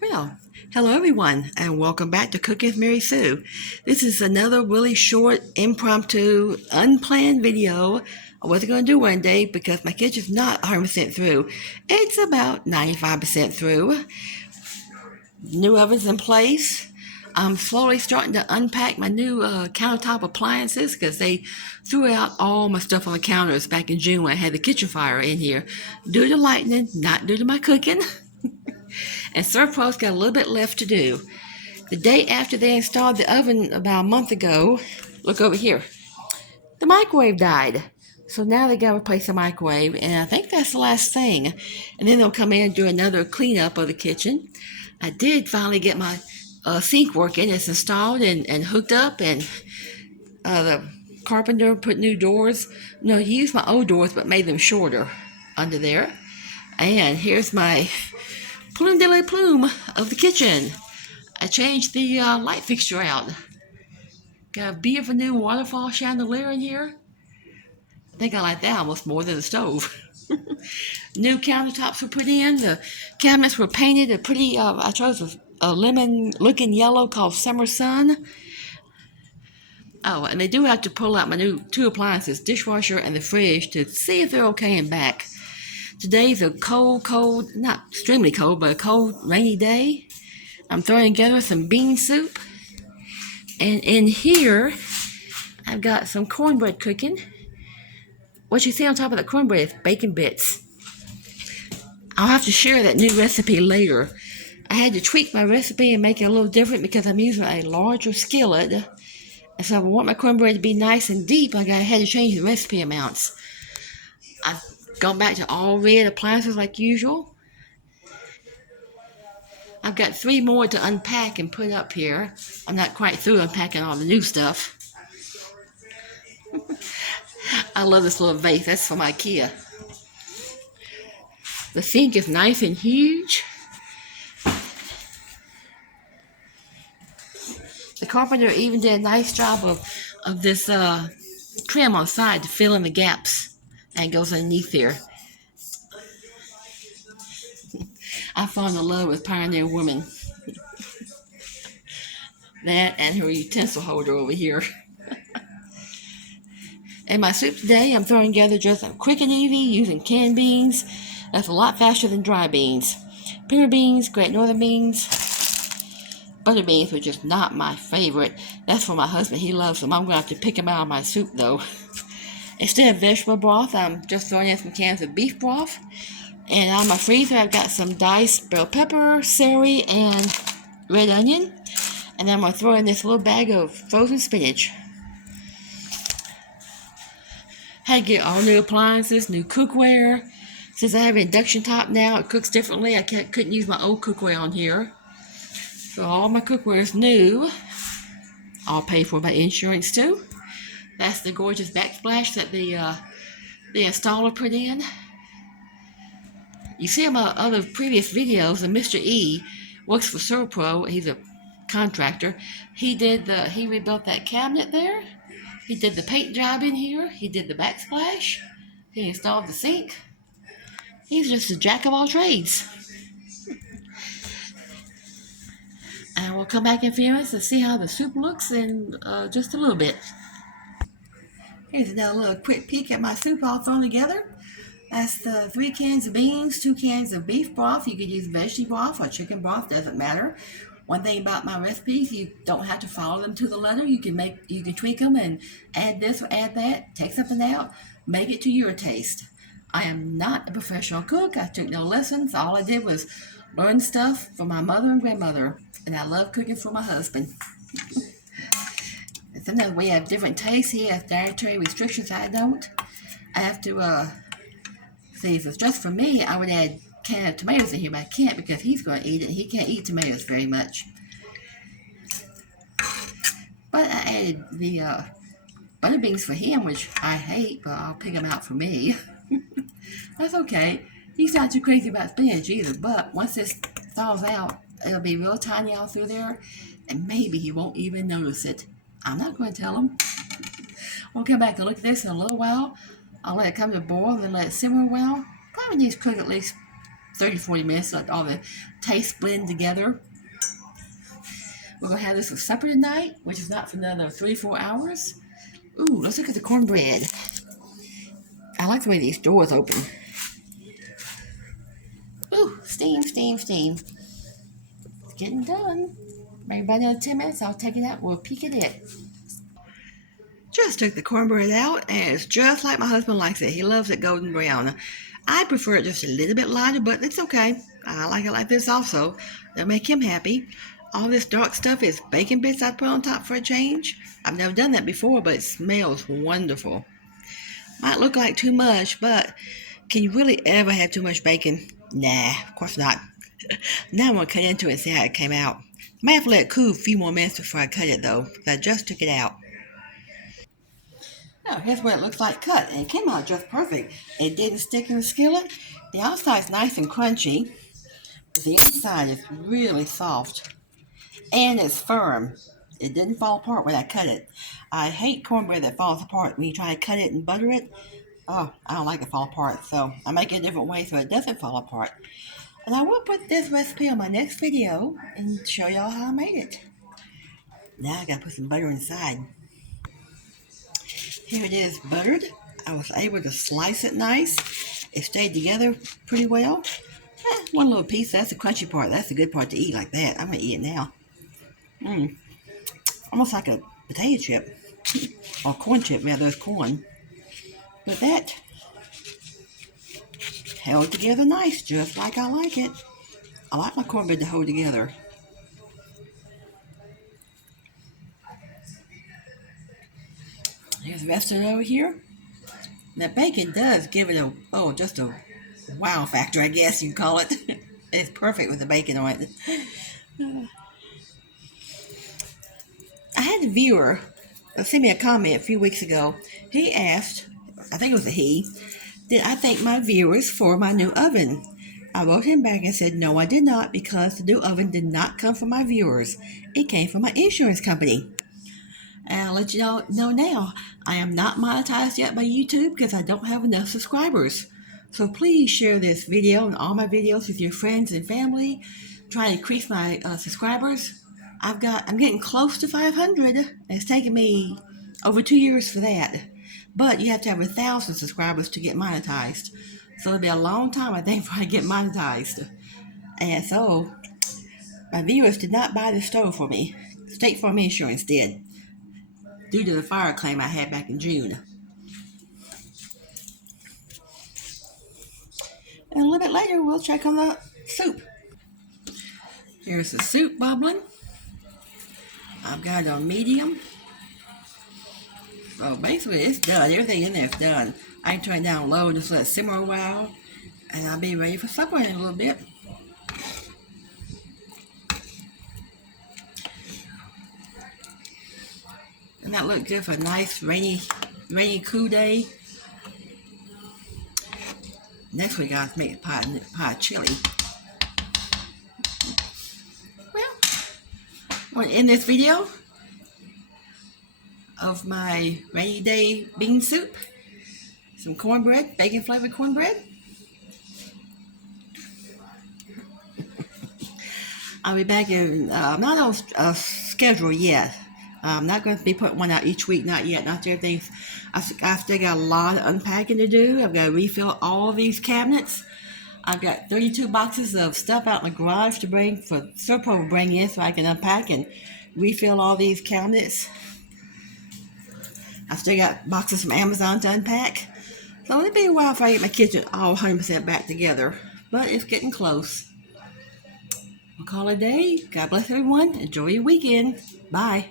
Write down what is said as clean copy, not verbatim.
Well, hello everyone, and welcome back to Cooking with Mary Sue. This is another really short, impromptu, unplanned video. I wasn't going to do one day because my kitchen's not 100% through. It's about 95% through. New oven's in place. I'm slowly starting to unpack my new countertop appliances because they threw out all my stuff on the counters back in June when I had the kitchen fire in here. Due to lightning, not due to my cooking. And Servpro's got a little bit left to do. The day after they installed the oven about a month ago, look over here, the microwave died. So now they got to replace the microwave, and I think that's the last thing. And then they'll come in and do another cleanup of the kitchen. I did finally get my sink working. It's installed and hooked up, and the carpenter put new doors. No, he used my old doors but made them shorter under there. And here's my plume de la plume of the kitchen. I changed the light fixture out. Got a beautiful new waterfall chandelier in here. I think I like that almost more than the stove. New countertops were put in. The cabinets were painted a pretty, I chose a lemon looking yellow called Summer Sun. Oh, and they do have to pull out my new two appliances, dishwasher and the fridge, to see if they're okay in back. Today's a cold, not extremely cold, but a cold, rainy day. I'm throwing together some bean soup. And in here, I've got some cornbread cooking. What you see on top of the cornbread is bacon bits. I'll have to share that new recipe later. I had to tweak my recipe and make it a little different because I'm using a larger skillet. And so if I want my cornbread to be nice and deep, I had to change the recipe amounts. I've gone back to all red appliances like usual. I've got 3 more to unpack and put up here. I'm not quite through unpacking all the new stuff. I love this little vase. That's from IKEA. The sink is nice and huge. The carpenter even did a nice job of this trim on the side to fill in the gaps, and it goes underneath there. I fall in love with Pioneer Woman. That and her utensil holder over here. And my soup today, I'm throwing together just quick and easy using canned beans. That's a lot faster than dry beans. Pinto beans, Great Northern beans, butter beans, which is not my favorite. That's for my husband. He loves them. I'm going to have to pick them out of my soup, though. Instead of vegetable broth, I'm just throwing in some cans of beef broth. And on my freezer, I've got some diced bell pepper, celery, and red onion. And then I'm going to throw in this little bag of frozen spinach. Had to get all new appliances, new cookware. Since I have an induction top now, it cooks differently. I couldn't use my old cookware on here. So all my cookware is new. All paid for by insurance too. That's the gorgeous backsplash that the installer put in. You see in my other previous videos, and Mr. E works for Servpro. He's a contractor. He rebuilt that cabinet there. He did the paint job in here. He did the backsplash. He installed the sink. He's just a jack of all trades. And we'll come back in a few minutes and see how the soup looks in just a little bit. Here's another little quick peek at my soup all thrown together. That's the 3 cans of beans, 2 cans of beef broth. You could use vegetable broth or chicken broth, doesn't matter. One thing about my recipes, you don't have to follow them to the letter. You can tweak them and add this or add that, take something out, make it to your taste. I am not a professional cook. I took no lessons. All I did was learn stuff from my mother and grandmother, and I love cooking for my husband. Sometimes we have different tastes. He has dietary restrictions. I don't. I have to see, if it's just for me, I would add a can of tomatoes in here, but I can't because he's going to eat it. He can't eat tomatoes very much. But I added the butter beans for him, which I hate, but I'll pick them out for me. That's okay. He's not too crazy about spinach either, but once this thaws out, it'll be real tiny all through there, and maybe he won't even notice it. I'm not going to tell him. We'll come back and look at this in a little while. I'll let it come to a boil, then let it simmer a while. Probably needs to cook at least 30 to 40 minutes, let all the taste blend together. We're going to have this for supper tonight, which is not for another 3 to 4 hours. Ooh, let's look at the cornbread. I like the way these doors open. Ooh, steam, steam, steam. It's getting done. Maybe by another 10 minutes, I'll take it out. We'll peek at it. Just took the cornbread out, and it's just like my husband likes it. He loves it golden brown. I prefer it just a little bit lighter, but it's okay. I like it like this also. That'll make him happy. All this dark stuff is bacon bits I put on top for a change. I've never done that before, but it smells wonderful. Might look like too much, but can you really ever have too much bacon? Nah, of course not. Now I'm going to cut into it and see how it came out. I might have to let it cool a few more minutes before I cut it, though, because I just took it out. Now, here's what it looks like cut, and it came out just perfect. It didn't stick in the skillet. The outside's nice and crunchy, but the inside is really soft, and it's firm. It didn't fall apart when I cut it. I hate cornbread that falls apart when you try to cut it and butter it. Oh, I don't like it fall apart, so I make it a different way so it doesn't fall apart. And I will put this recipe on my next video and show y'all how I made it. Now I gotta put some butter inside. Here it is, buttered. I was able to slice it nice. It stayed together pretty well. One little piece, that's the crunchy part. That's the good part to eat like that. I'm gonna eat it now. Almost like a potato chip. Or corn chip, rather, it's corn. But that held together nice, just like I like it. I like my cornbread to hold together. Here's the rest of it over here. That bacon does give it just a wow factor, I guess you'd call it. It's perfect with the bacon on it. I had a viewer send me a comment a few weeks ago. He asked, I think it was a he, did I thank my viewers for my new oven? I wrote him back and said, no, I did not, because the new oven did not come from my viewers. It came from my insurance company. And I'll let you know now, I am not monetized yet by YouTube because I don't have enough subscribers. So please share this video and all my videos with your friends and family. Try to increase my subscribers. I'm getting close to 500. It's taken me over 2 years for that. But you have to have 1,000 subscribers to get monetized. So it'll be a long time, I think, before I get monetized. And so, my viewers did not buy the stove for me. State Farm Insurance did, due to the fire claim I had back in June. And a little bit later, we'll check on the soup. Here's the soup bubbling. I've got it on medium. So basically, it's done. Everything in there is done. I can turn it down low and just let it simmer a while. And I'll be ready for supper in a little bit. And that looked good for a nice rainy, cool day. Next week, I'll make a pie of chili. Well, I want to end this video of my rainy day bean soup. Some cornbread, bacon flavored cornbread. I'll be back in, I'm not on a schedule yet. I'm not going to be putting one out each week, not yet. Not everything. I've still got a lot of unpacking to do. I've got to refill all these cabinets. I've got 32 boxes of stuff out in the garage to bring for Serpo to bring in so I can unpack and refill all these cabinets. I've still got boxes from Amazon to unpack. So it'll be a while before I get my kitchen all 100% back together. But it's getting close. We'll call it a day. God bless everyone. Enjoy your weekend. Bye.